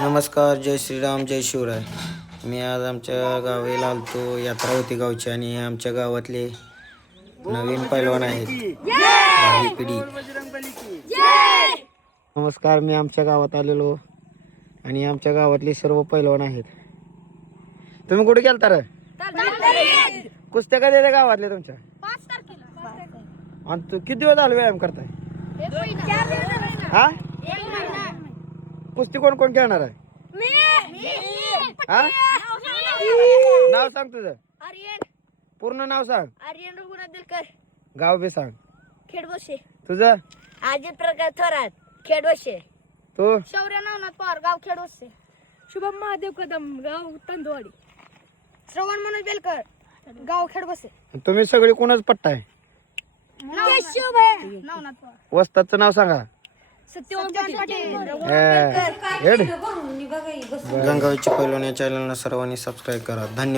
नमस्कार, जय श्रीराम, जय शिवराय. मी आज आमच्या गावी आलतो. यात्रा होती गावची आणि आमच्या गावातले नवीन पैलवान आहेत, भावी पिढी. नमस्कार, मी आमच्या गावात आलेलो आणि आमच्या गावातले सर्व पैलवान आहेत. तुम्ही कुठे गेलता रे? कुस्त्या कधी रे गावातले तुमच्या? 5 तारखेला. आणि तू किती दिवस झाले व्यायाम करताय? हा, कुस्ती कोण कोण खेळणार आहे? हा, नाव सांग तुझं, आर्यन पूर्ण नाव सांग. आर्यन रघुनाथ दिलकर, गाव बी सांग खेडबसे. तुझं. अजित प्रकाश थोरात, खेडबसे. तू. शौर्य नवनाथ पवार, गाव खेडबसे. शुभम महादेव कदम, गाव तंदवाडी. श्रवण मनोज बेलकर, गाव खेडबसे. तुम्ही सगळे कोणाच पट्टा आहे? नवनाथ पवार. वस्तादचं नाव सांगा. सत्यवान पाटील. गंगावीच्या पैलवान या चॅनलला सर्वांनी सबस्क्राईब करा. धन्यवाद.